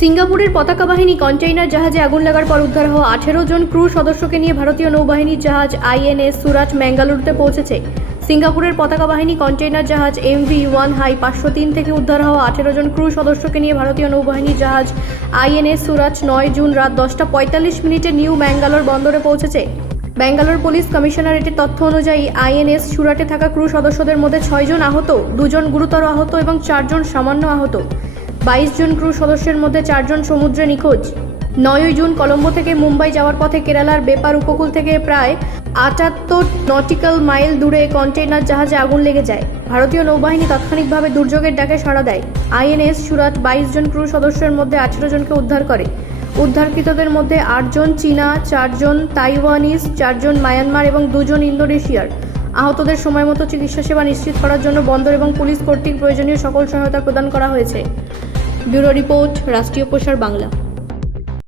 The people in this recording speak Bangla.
সিঙ্গাপুরের পতাকা বাহিনী কন্টেইনার জাহাজে আগুন লাগার পর উদ্ধার হওয়া 18 জন ক্রু সদস্যকে নিয়ে ভারতীয় নৌবাহিনীর জাহাজ আইএনএস সুরাট ম্যাঙ্গালুরুতে পৌঁছেছে। সিঙ্গাপুরের পতাকা বাহিনী কন্টেইনার জাহাজ MV1 হাই 503 থেকে উদ্ধার হওয়া 18 জন ক্রু সদস্যকে নিয়ে ভারতীয় নৌবাহিনীর জাহাজ আইএনএস সুরাট 9 জুন রাত 10:45 নিউ ম্যাঙ্গালোর বন্দরে পৌঁছেছে। ব্যাঙ্গালোর পুলিশ কমিশনারেটের তথ্য অনুযায়ী আইএনএস সুরাটে থাকা ক্রু সদস্যদের মধ্যে 6 জন আহত, 2 জন গুরুতর আহত এবং 4 জন সামান্য আহত। 22 জন ক্রু সদস্যের মধ্যে 4 জন সমুদ্রে নিখোঁজ। 9 জুন কলম্বো থেকে মুম্বাই যাওয়ার পথে কেরালার বেপার উপকূল থেকে প্রায় 78 নটিক্যাল মাইল দূরে কন্টেইনার জাহাজে আগুন লেগে যায়। ভারতীয় নৌবাহিনী তাৎক্ষণিকভাবে দুর্যোগের ডাকে সাড়া দেয়। আইএনএস সুরাট 22 জন ক্রু সদস্যের মধ্যে 18 জনকে উদ্ধার করে। উদ্ধারকৃতদের মধ্যে 8 জন চীনা, 4 জন তাইওয়ানিজ, 4 জন মায়ানমার এবং 2 জন ইন্দোনেশিয়ার। আহতদের সময়মতো চিকিৎসা সেবা নিশ্চিত করার জন্য বন্দর এবং পুলিশ কর্তৃক প্রয়োজনীয় সকল সহায়তা প্রদান করা হয়েছে। ব্যুরো রিপোর্ট, রাষ্ট্রীয় প্রসার বাংলা।